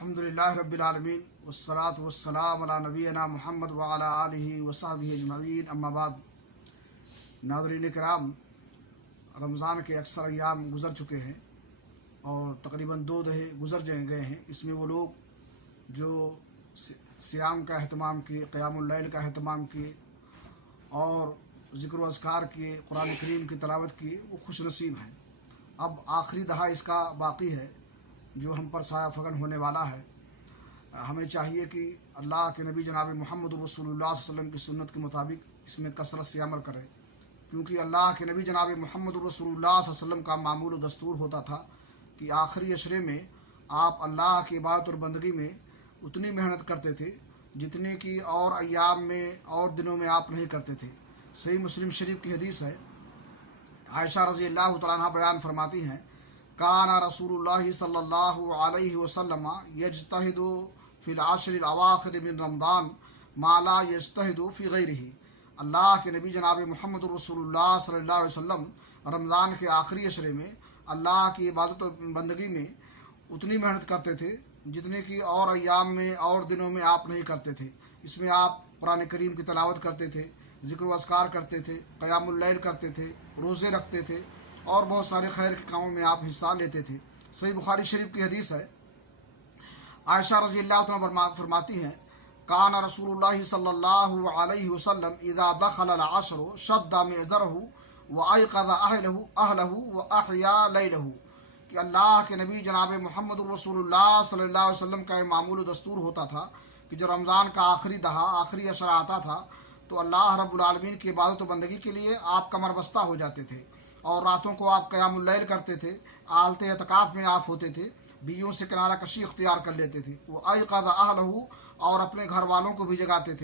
अल्हम्दुलिल्लाहि रब्बिल आलमीन वस्सलातु वस्सलाम अला नबीना मुहम्मद व अला आलिहि व सहबिहि अजमईन अम्मा बाद। नाज़रीन किराम, रमज़ान के अक्सर अय्याम गुज़र चुके हैं और तकरीबन 2 दहे गुज़र गए हैं। इसमें वो लोग जो सियाम का अहतमाम किए, क़यामुल लैल का अहतमाम किए और ज़िक्र व अज़कार किए, कुरान करीम की तिलावत किए, वो खुश नसीब हैं। अब आखिरी दहा इसका बाकी है जो हम पर साया फगन होने वाला है। हमें चाहिए कि अल्लाह के नबी जनाब मोहम्मद रसूलुल्लाह सल्लल्लाहु अलैहि वसल्लम की सुन्नत के मुताबिक इसमें कसरत से अमल करें, क्योंकि अल्लाह के नबी जनाब मोहम्मद रसूलुल्लाह सल्लल्लाहु अलैहि वसल्लम का मामूल दस्तूर होता था कि आखिरी अशरे में आप अल्लाह की इबादत और बंदगी में उतनी मेहनत करते थे जितने कि और अय्याम में और दिनों में आप नहीं करते थे। सही मुस्लिम शरीफ की हदीस है। आयशा रज़ी अल्लाह तआला अन्हा बयान फरमाती हैं, काना रसूलुल्लाह सल्लल्लाहु अलैहि वसल्लम यज्तहिदु फिल आशरिल अवाखिर मिन रमज़ान मा ला यज्तहिदु फी गैरिही। अल्लाह के नबी जनाब मोहम्मद रसूलुल्लाह सल्लल्लाहु अलैहि वसल्लम रमज़ान के आखिरी अशरे में अल्लाह की इबादत और बंदगी में उतनी मेहनत करते थे जितने कि और अय्याम में और दिनों में आप नहीं करते थे। इसमें आप कुरान करीम की तिलावत करते थे, ज़िक्र व अज़कार करते थे, क़यामुल लैल करते थे, रोज़े रखते थे और बहुत सारे खैर के कामों में आप हिस्सा लेते थे। सही बुखारी शरीफ की हदीस है। आयशा रज़ी अल्लाह तआला फरमाती हैं, कान रसूलुल्लाह सल्लल्लाहु अलैहि वसल्लम इज़ा दखल अल-अश्र शद्दा मिज़रहु व अयक़ज़ अहलहु व अहया लैलहु। कि अल्लाह के नबी जनाब मोहम्मद रसूलुल्लाह सल्लल्लाहु अलैहि वसल्लम का मामूल दस्तूर होता था कि जो रमज़ान का आखिरी दहा, आखिरी अशरा आता था तो अल्लाह रब्बुल आलमीन की इबादत व बंदगी के लिए आप कमर बस्ता हो जाते थे और रातों को आप क़यामुल लैल करते थे, आलते एतकाफ़ में आप होते थे, बीवियों से किनारा कशी इख्तियार कर लेते थे। वो अयक़ज़ अहलहु और अपने घर वालों को भी जगाते थे।